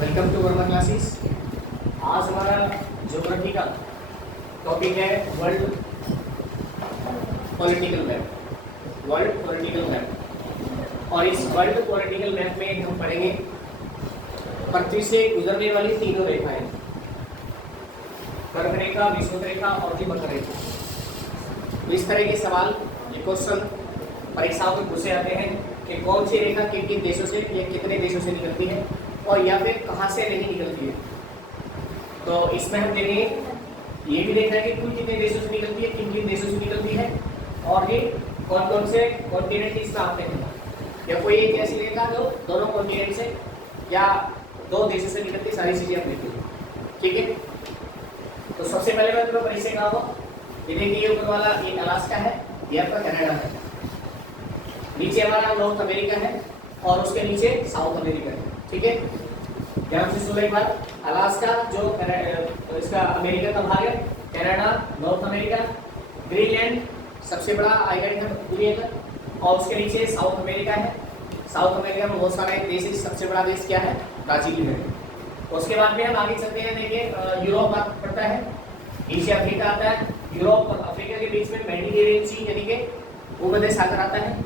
Welcome to Verma classes. आज हमारा geography का टॉपिक है world political map. World political map, और इस वर्ल्ड पॉलिटिकल मैप में हम पढ़ेंगे पृथ्वी से गुजरने वाली तीनों रेखाएं, कर्क रेखा, विषुवत रेखा और मकर रेखा। इस तरह के सवाल, ये क्वेश्चन परीक्षाओं में पूछे जाते हैं कि कौन सी रेखा किन किन देशों से या कितने देशों से निकलती है और या फिर कहाँ से नहीं निकलती है। तो इसमें हम देखेंगे, ये भी देखना है कि कुल कितने देशों से निकलती है, किन किन देशों से निकलती है, और ये कौन कौन से कॉन्टिनेंट इसमें आते हैं, या कोई एक ऐसी रेखा जो दोनों कॉन्टिनेंट से या दो देशों से निकलती, सारी चीजें हम देखेंगे। ठीक है, तो सबसे पहले मैं तुम्हें परिचय कराऊंगा। ये देखिए, ये ऊपर वाला ये अलास्का है, ये आपका कनाडा है, नीचे हमारा नॉर्थ अमेरिका है और उसके नीचे साउथ अमेरिका है। ठीक है, ध्यान से सुनो एक बार। अलास्का जो इसका अमेरिका का भाग है, कनाडा नॉर्थ अमेरिका, ग्रीनलैंड सबसे बड़ा आइलैंड है दुनिया का, और उसके नीचे साउथ अमेरिका है। साउथ अमेरिका में बहुत सारे देश है, सबसे बड़ा देश क्या है? ब्राजील है। उसके बाद में हम आगे चलते हैं, देखिए यूरोप पड़ता है, नीचे अफ्रीका आता है, यूरोप और अफ्रीका के बीच में मेडिटेरेनियन सी यानी कि भूमध्य सागर आता है।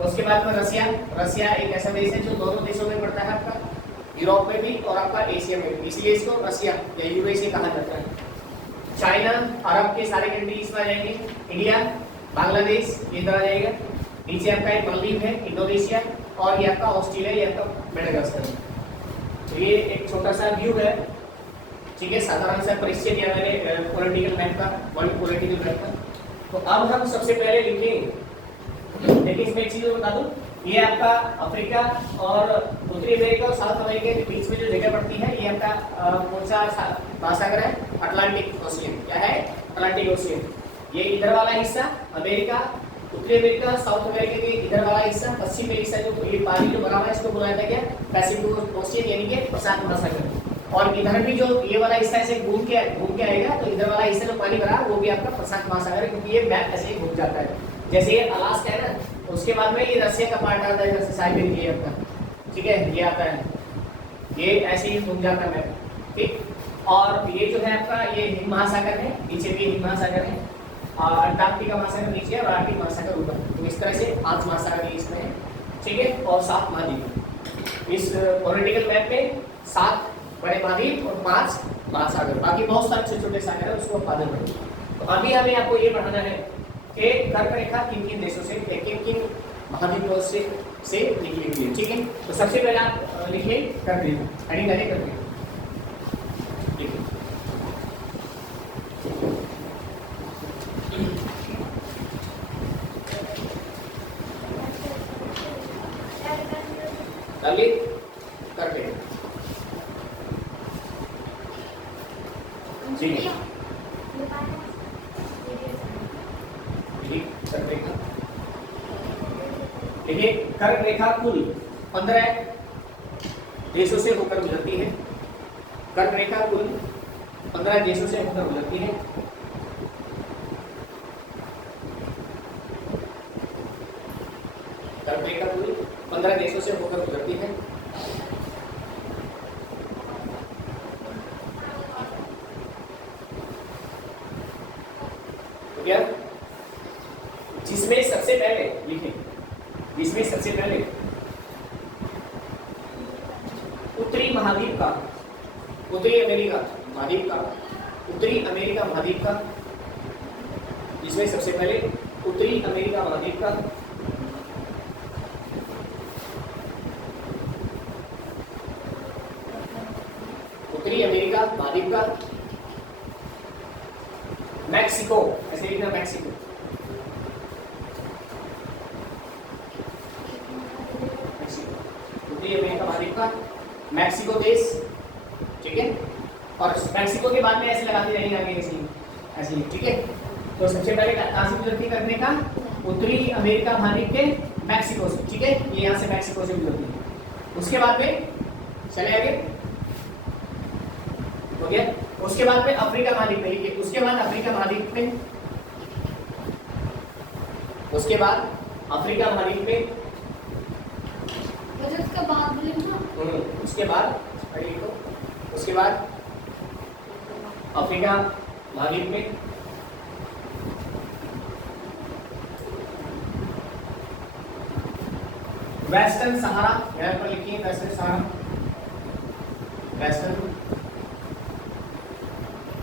उसके बाद में रसिया एक ऐसा देश है जो दोनों देशों में पड़ता है, आपका यूरोप में भी और आपका एशिया में भी, इसलिए इसको रसिया या यूएसए कहा जाता है। चाइना, अरब के सारे कंट्री इसमें आ जाएंगे, इंडिया, बांग्लादेश ये इधर आ जाएगा। नीचे आपका एक मालदीव है, इंडोनेशिया, और ये आपका ऑस्ट्रेलिया, ये आपका मेडागास्कर। तो ये एक छोटा सा व्यू है। ठीक है, साधारण सा परिचय दिया मैंने पॉलिटिकल मैप का, वर्ल्ड पॉलिटिकल मैप का। तो अब हम सबसे पहले लिखेंगे, देखिए इसमें एक चीज बता दूं, ये आपका अफ्रीका और उत्तरी अमेरिका और साउथ अमेरिका के बीच में जो जगह पड़ती है, ये आपका कौन सा महासागर है? Atlantic ocean. क्या है? Atlantic ocean. ये इधर वाला हिस्सा अमेरिका, उत्तरी अमेरिका, साउथ अमेरिका के इधर वाला हिस्सा, पश्चिम में हिस्सा जो ये पानी जो बना हुआ है, इसको बुलाया था क्या? पैसिफिक ओशियन, यानी कि प्रशांत महासागर। और इधर भी जो ये वाला हिस्सा ऐसे घूम के आएगा, तो इधर वाला हिस्सा जो पानी भरा वो भी आपका प्रशांत महासागर है, क्योंकि ये मैप ऐसे ही घूम जाता है। जैसे ये अलास्का है ना, उसके बाद में ये रसिया का पार्ट आता है, जैसे साइबेरिया आपका। ठीक है, ये आता है, ये ऐसे ही घूम जाता है मैप। ठीक, और ये जो है आपका ये हिंद महासागर है, नीचे भी हिंद महासागर है, और अंटार्कटिका महासागर नीचे है और आर्कटिक महासागर ऊपर। तो इस तरह से 5 महासागर इसमें है। ठीक है, और 7 महाद्वीप। इस पॉलिटिकल मैप में 7 बड़े महाद्वीप और 5 महासागर, बाकी बहुत सारे छोटे छोटे सागर है, उसको बाद में पढ़ेंगे। तो अभी हमें आपको ये पढ़ाना है कि कर्क रेखा किन किन देशों से, किन किन महाद्वीपों से निकली हुई है। ठीक है, तो सबसे पहले आप लिखिए कर्क रेखा, हेडिंग डालिए कर्क रेखा। लिखिए डालिए कर्क रेखा जी। देखिए, कर्क रेखा कुल 15 देशों से होकर गुजरती है। कर्क रेखा कुल 15 देशों से होकर गुजरती है। कर्क रेखा कुल 15 देशों से होकर गुजरती है। तो क्या, जिसमें सबसे पहले लिखें, जिसमें सबसे पहले उत्तरी महाद्वीप का, उत्तरी अमेरिका महाद्वीप का, उत्तरी अमेरिका महाद्वीप का, जिसमें सबसे पहले उत्तरी अमेरिका महाद्वीप का, उत्तरी अमेरिका महाद्वीप का, मैक्सिको, ऐसे लिखना मैक्सिको, अमेरिका महाद्वीप का मैक्सिको देश। ठीक है, और मैक्सिको के बाद में ऐसे लगाते रहेंगे आगे ऐसे ही। ठीक है, तो सबसे पहले कहाँ से गुजरती करने का? उत्तरी अमेरिका महाद्वीप के मैक्सिको से। ठीक है, ये यहाँ से मैक्सिको से गुजरती है। उसके बाद में चले आगे, हो गया। उसके बाद में अफ्रीका महाद्वीप में लिखिए, उसके बाद अफ्रीका महाद्वीप में, उसके बाद अफ्रीका महाद्वीप में, उसके बाद उसके बाद पढ़े लिखो। उसके बाद अफ्रीका महाद्वीप में वेस्टर्न सहारा, यहाँ पर लिखिए वेस्टर्न सहारा, वेस्टर्न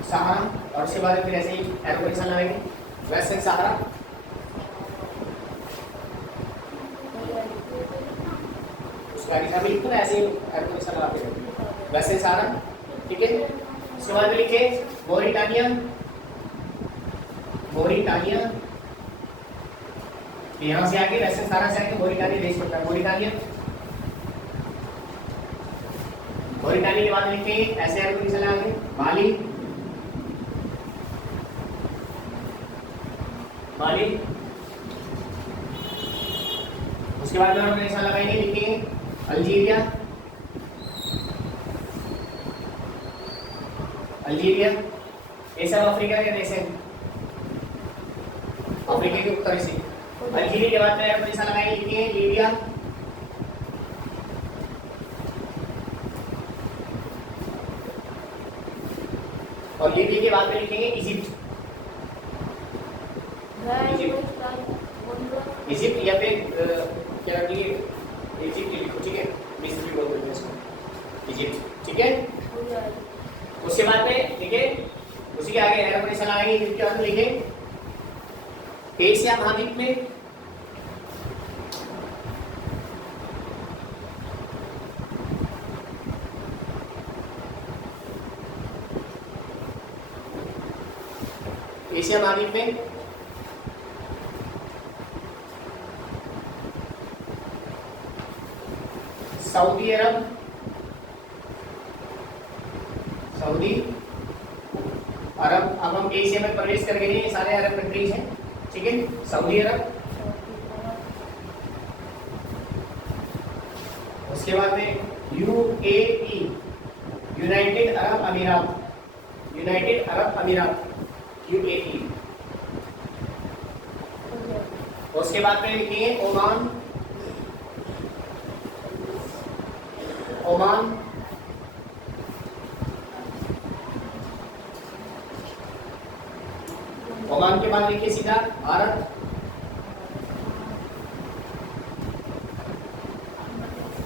सहारा, और उसके बाद फिर ऐसे ही एरो का निशान लगाएंगे, वेस्टर्न सहारा, उसका निशान भी लिखो ना, ऐसे ही एरो का निशान लगाते हैं, वेस्टर्न सहारा, ठीक है। उसके बाद में लिखे मोरिटानिया, मोरिटानिया, यहाँ से आगे वेस्टर्न सहारा से आगे मोरिटानिया देश पड़ता है, मोरिटानिया, मोरिटानिया के बाद लिखे ऐसे एरो का निशान लगाएंगे, माली, माली, उसके बाद में निशान लगाएंगे, लिखेंगे अल्जीरिया, अल्जीरिया, ये सब अफ्रीका के देश हैं, अफ्रीका के उत्तर से। अल्जीरिया के बाद में निशान लगाएंगे, लिखेंगे लीबिया, और लीबिया के बाद में लिखेंगे इजिप्ट, इजिप्ट या फिर क्या रखिए इजिप्ट लिखो, ठीक है, मिस्र भी बोलते हैं इसको, इजिप्ट, ठीक है। उसके बाद में देखिए उसी के आगे एरो का निशान लगाएंगे, इजिप्ट के बाद में लिखें एशिया महाद्वीप में एशिया महाद्वीप में सऊदी अरब, सऊदी अरब, अब हम एशिया में प्रवेश कर गए हैं, सारे अरब कंट्रीज हैं, ठीक है, सऊदी अरब। उसके बाद में यूएई, यूनाइटेड अरब अमीरात, यूनाइटेड अरब अमीरात, यूएई। उसके बाद में लिखिए ओमान, ओमान, ओमान के बाद लिखिए सीधा भारत,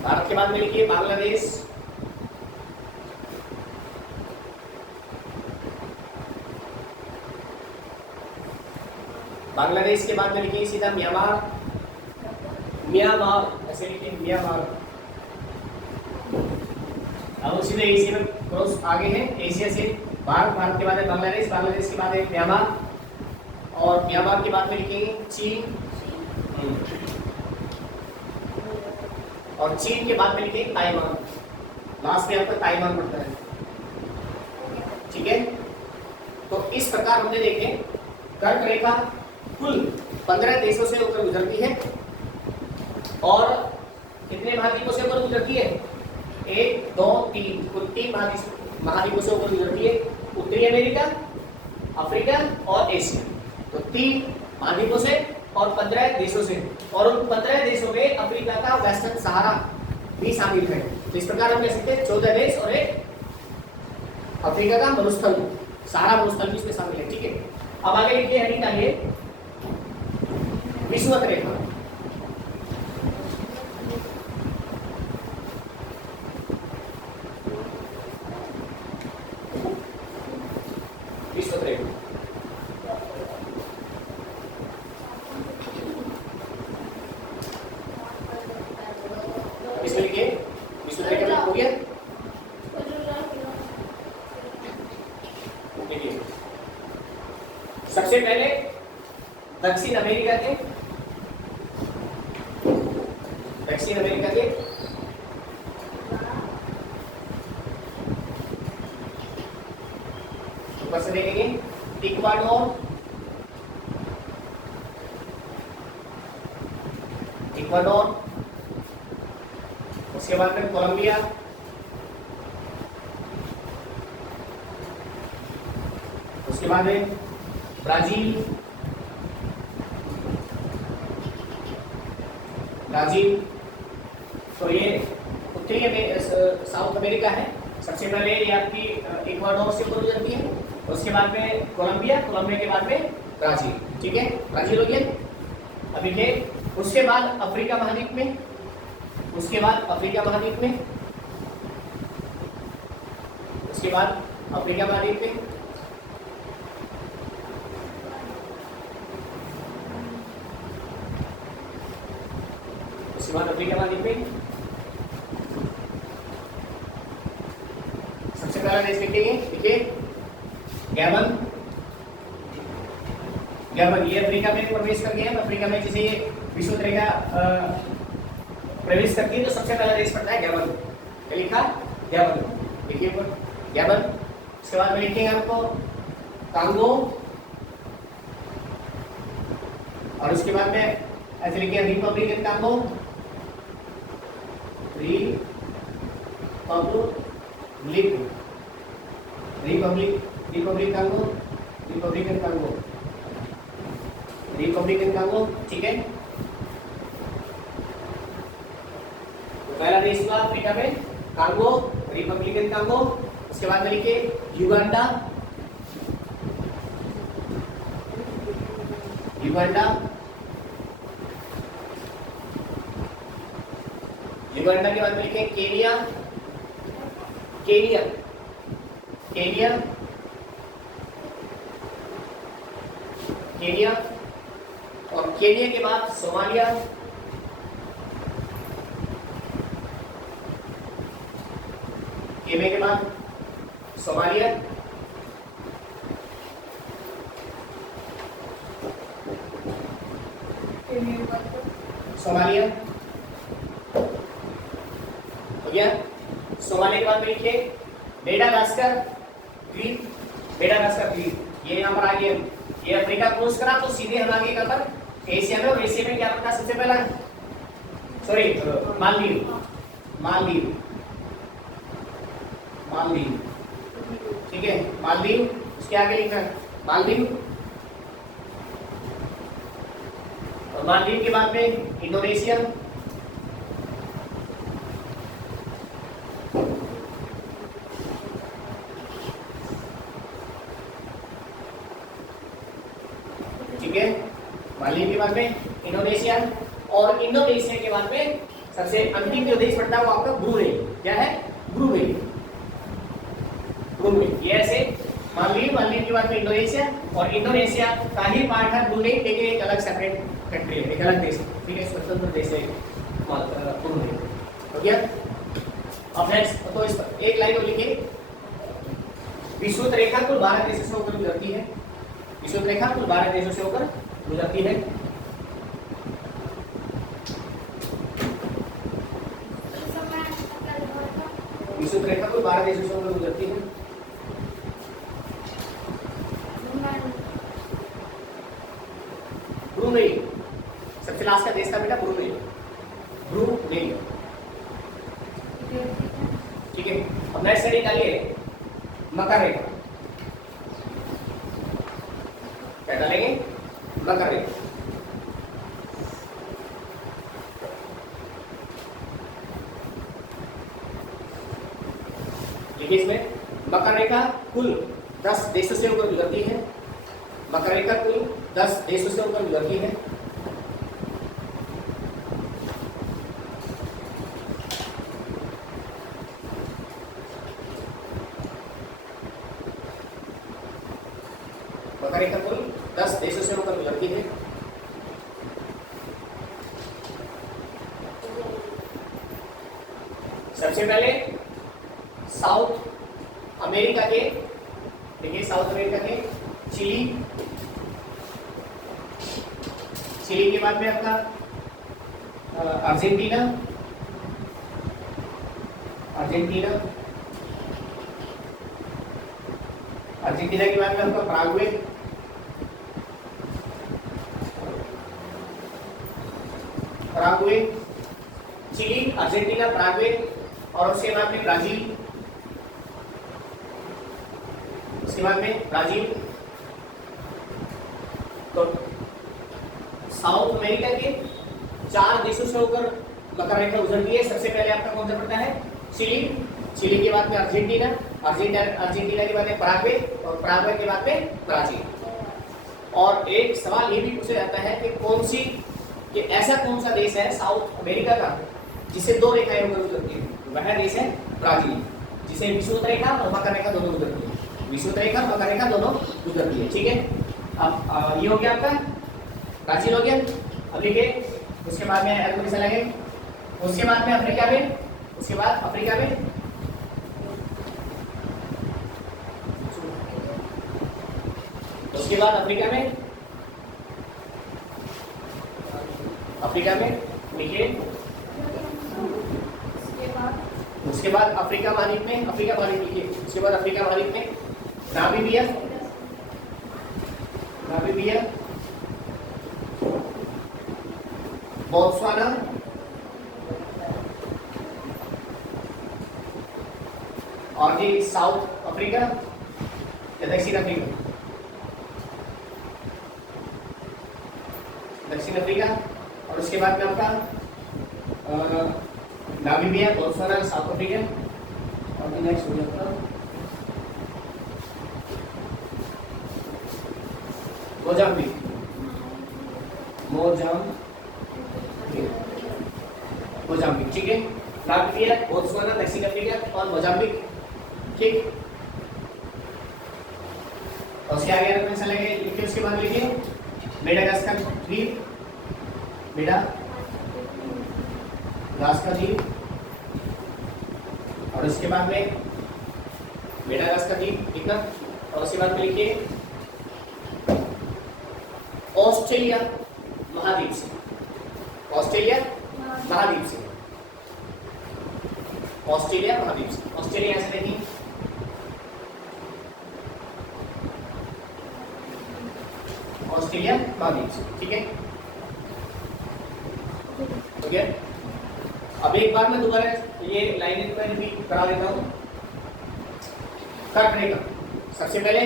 भारत के बाद में लिखिए बांग्लादेश, बांग्लादेश के बाद में लिखिए सीधा म्यांमार, म्यांमार ऐसे लिखिए म्यांमार। अब उसी में एशिया में क्रॉस आगे है, एशिया से भारत, भारत के बाद है बांग्लादेश, बांग्लादेश के बाद है म्यांमार, और म्यांमार के बाद में लिखेंगे चीन, और चीन के बाद में लिखेंगे ताइवान, लास्ट में आपका ताइवान पड़ता है, ठीक है। तो इस प्रकार हमने देखे कर्क रेखा कुल 15 देशों से होकर गुजरती है, और कितने महाद्वीपों से होकर गुजरती है, 1 2 3, कुल 3 महाद्वीपों से होकर गुजरती है, उत्तरी अमेरिका, अफ्रीका और एशिया। तो 3 महाद्वीपों से और 15 देशों से, और उन 15 देशों में अफ्रीका का वेस्टर्न सहारा भी शामिल है। तो इस प्रकार हम कह सकते हैं 14 देश और एक अफ्रीका का मरुस्थल, सहारा मरुस्थल भी इसमें शामिल है, ठीक है। अब आगे लिखिए हेडिंग डालिए विषुवत रेखा, विषुवत रेखा, इसमें लिखिए विषुवत रेखा हो गया। देखिए सबसे पहले दक्षिण अमेरिका के, दक्षिण अमेरिका के ऊपर से देखेंगे इक्वाडोर, इक्वाडोर, उसके बाद में कोलंबिया, उसके बाद में ब्राजील, ब्राजील। तो ये उत्तरी साउथ अमेरिका है। सबसे पहले ये आपकी इक्वाडोर से ऊपर गुजरती है, उसके बाद में कोलंबिया, कोलंबिया के बाद में ब्राजील। ठीक है, ब्राजील हो गया। अब देखिए उसके बाद अफ्रीका महाद्वीप में, उसके बाद अफ्रीका महाद्वीप में, उसके बाद अफ्रीका महाद्वीप में, उसके बाद अफ्रीका महाद्वीप में सबसे पहला देश देखेंगे, देखिए गैबन। गैबन ये अफ्रीका में प्रवेश कर गया है। अफ्रीका में जैसे ये विषुवत रेखा प्रवेश करती है तो सबसे पहला देश पड़ता है गैबन। क्या लिखा? गैबन। देखिए ऊपर गैबन। उसके बाद में लिखेंगे आपको कांगो, और उसके बाद में ऐसे लिखिए Republican Congo, Republic Congo, Republican Congo, Republican Congo. ठीक है, तो पहला देश हुआ अफ्रीका में कांगो, रिपब्लिकन कांगो। उसके बाद में लिखिए युगांडा, युगांडा, युगांडा के बाद में लिखें केनिया, केनिया, केनिया, केनिया, और केनिया के बाद सोमालिया, केनिया के बाद सोमालिया, सोमालिया हो गया। सोमालिया के बाद में लिखिए मेडागास्कर द्वीप, मेडागास्कर द्वीप। ये यहाँ पर आ गया, ये अफ्रीका क्रॉस करा तो सीधे हम आगे कहाँ पर? एशिया में। और एशिया में क्या पड़ता है सबसे पहला? सॉरी, मालदीव, मालदीव, मालदीव। ठीक है, मालदीव। उसके आगे लिखना है मालदीव, और मालदीव के बाद में इंडोनेशिया, ठीक है, मालदीव के बाद में इंडोनेशिया, और इंडोनेशिया के बाद में सबसे अंतिम जो देश पड़ता है वो आपका ब्रूनेई। क्या है? Brunei, Brunei. ये ऐसे मालदीव, मालदीव के बाद में इंडोनेशिया, और इंडोनेशिया का ही पार्ट है ब्रूनेई, लेकिन एक अलग सेपरेट कंट्री है, एक अलग देश है। ठीक है, स्वतंत्र देश है ब्रूनेई। हो गया। अब नेक्स्ट तो इस पर एक लाइन और लिखिए, विषुवत रेखा कुल 12 देशों से होकर गुजरती है। विषुवत रेखा कुल 12 देशों से होकर गुजरती है। विषुवत रेखा कुल 12 देशों से होकर गुजरती है। ब्रूनेई सबसे लास्ट का देश था बेटा, ब्रूनेई, ब्रूनेई। ठीक है, अब नेक्स्ट स्टडी डालिए मकर रेखा। क्या डालेंगे? मकर रेखा। देखिए इसमें मकर रेखा कुल 10 देशों से होकर गुजरती है। मकर रेखा कुल 10 देशों से होकर गुजरती है। मकर रेखा कुल 10 देशों से होकर गुजरती है। सबसे पहले साउथ अमेरिका के, देखिए साउथ अमेरिका के चिली, चिली के बाद में आपका अर्जेंटीना, अर्जेंटीना, अर्जेंटीना के बाद में आपका Paraguay, Paraguay, Chile, Argentina, Paraguay, और उसके बाद में ब्राजील, उसके बाद में ब्राजील। तो साउथ अमेरिका के 4 देशों से होकर मकर रेखा गुजरती है। सबसे पहले आपका कौन सा पड़ता है? चिली, चिली के बाद में अर्जेंटीना, अर्जेंटीना के बाद में पराग्वे, और पराग्वे के बाद में ब्राजील। और एक सवाल ये भी पूछा जाता है कि कौन सी, कि ऐसा कौन सा देश है साउथ अमेरिका का जिसे दो रेखाएं होकर गुजरती है? वह देश है ब्राजील, जिसे विषुवत रेखा और मकर रेखा दोनों गुजरती है। विषुवत रेखा और मकर रेखा दोनों गुजरती है। ठीक है, अब ये हो गया आपका ब्राजील हो गया। अब देखिए उसके बाद में अरब चला गया, उसके बाद में अफ्रीका में, उसके बाद अफ्रीका में उसके बाद अफ्रीका में, अफ्रीका में देखिए, उसके बाद अफ्रीका महाद्वीप में, अफ्रीका महाद्वीप लिखिए, उसके बाद अफ्रीका महाद्वीप में नामीबिया, नामीबिया, बोत्सवाना, और जी साउथ अफ्रीका या दक्षिण अफ्रीका, दक्षिण अफ्रीका, और उसके बाद में आपका नामीबिया, बोत्सवाना, साउथ अफ्रीका, और नेक्स्ट हो जाता मोजाम्बिक, मोजाम्बिक। ठीक है, नामीबिया, बोत्सवाना, दक्षिण अफ्रीका और मोजाम्बिक। ठीक, और उसके आगे अगर चले गए लिखिए, उसके बाद लिखिए मेडागास्कर द्वीप, मेडागास्कर द्वीप, और उसके बाद में मेडागास्कर द्वीप लिखना, और उसके बाद में लिखिए ऑस्ट्रेलिया महाद्वीप से, ऑस्ट्रेलिया महाद्वीप से, ऑस्ट्रेलिया महाद्वीप से, ऑस्ट्रेलिया ऐसे देखिए, ऑस्ट्रेलिया महाद्वीप से। ठीक है, हो गया। अब एक बार मैं दोबारा ये लाइन पर भी करा देता हूँ। कर्क रेखा सबसे पहले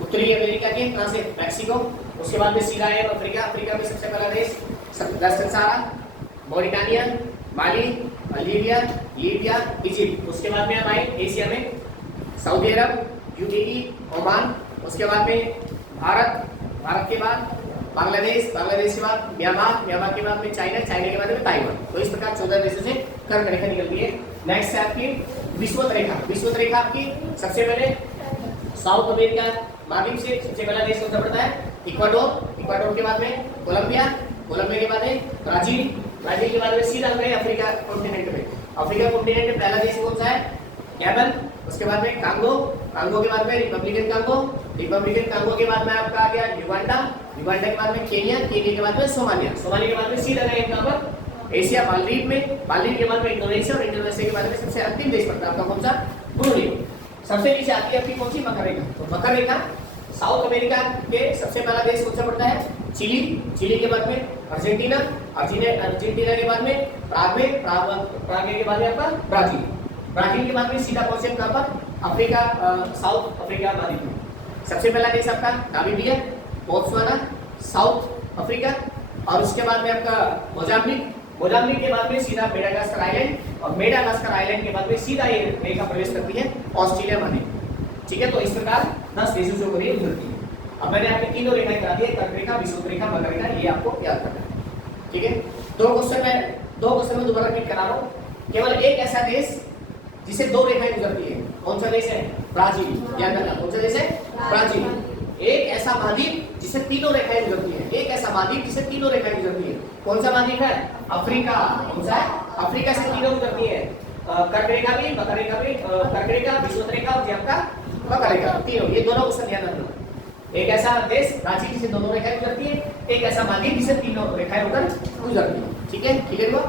उत्तरी अमेरिका के कहाँ से, मैक्सिको, उसके बाद में सीधा है अफ्रीका, अफ्रीका में सबसे पहला देश वेस्टर्न सहारा, मॉरिटानिया, माली, अल्जीरिया, लीबिया, इजिप्ट। उसके बाद में हम आए एशिया में सऊदी अरब, यूएई, ओमान, उसके बाद में भारत, भारत के बाद बांग्लादेश, बांग्लादेश के बाद म्यांमार, म्यांमार के बाद में चाइना, चाइना के बाद में ताइवान। तो इस प्रकार 14 देशों से कर्क रेखा निकलती है। नेक्स्ट है आपकी विषुवत रेखा। विषुवत रेखा आपकी सबसे पहले साउथ अमेरिका महाद्वीप से सबसे पहला देश कौन सा पड़ता है? इक्वाडोर, इक्वाडोर के बाद में कोलंबिया, कोलंबिया के बाद में ब्राजील, ब्राजील के बाद में सीधा गए अफ्रीका कॉन्टिनेंट में। अफ्रीका कॉन्टिनेंट में पहला देश कौन सा है? गैबन, उसके बाद में कांगो, कांगो के बाद में रिपब्लिकन कांगो, रिपब्लिकन कांगो के बाद में आपका आ गया युगांडा, युगांडा के बाद में केनिया, केनिया के बाद में सोमालिया, सोमालिया के बाद में सीधा गए यहाँ पर एशिया मालदीव में, मालदीव के बाद में इंडोनेशिया, और इंडोनेशिया के बाद में सबसे अंतिम देश पड़ता है आपका कौन सा? ब्रूनेई। सबसे नीचे आती है आपकी कौन सी? मकर रेखा। तो मकर रेखा साउथ अमेरिका के सबसे पहला देश कौन सा पड़ता है? चिली, चिली के बाद में अर्जेंटीना, अर्जेंटीना के बाद में पराग्वे, पराग्वे के बाद में आपका ब्राजील, ब्राजील के बाद में सीधा पहुंचे कहां पर? अफ्रीका, साउथ अफ्रीका महाद्वीप में। सबसे पहला देश आपका नामीबिया, बोत्सवाना, साउथ अफ्रीका, और उसके बाद में आपका मोजाम्बिक, मोजाम्बिक के बाद में सीधा मेडागास्कर आइलैंड, और मेडागास्कर आइलैंड के बाद में सीधा ये रेखा प्रवेश करती है ऑस्ट्रेलिया महाद्वीप। ठीक है, तो इस प्रकार 10 देशों से होकर ये गुजरती है। अब मैंने आपको तीनों रेखाएं करा दी है, कर्क रेखा, विषुवत रेखा, मकर रेखा, ये आपको याद करना है। ठीक है, दो क्वेश्चन में दोबारा रिपीट करा रहा हूँ। केवल एक ऐसा देश जिसे दो रेखाएं गुजरती है, कौन सा देश है? ब्राजील। याद रखना, कौन सा देश है? ब्राजील। एक ऐसा महाद्वीप जिसे तीनों रेखाएं गुजरती है, एक ऐसा महाद्वीप जिसे तीनों रेखाएं गुजरती है, कौन सा महाद्वीप है? अफ्रीका। कौन सा है? अफ्रीका से तीनों गुजरती है, कर्क रेखा भी, मकर रेखा भी, कर्क रेखा, विषुवत रेखा और आपका मकर रेखा, तीनों। ये दोनों क्वेश्चन ध्यान रखना। एक ऐसा देश ब्राजील जिसे दोनों रेखाएं गुजरती है, एक ऐसा महाद्वीप जिसे तीनों रेखाएं होकर गुजरती है। ठीक है, क्लियर हुआ?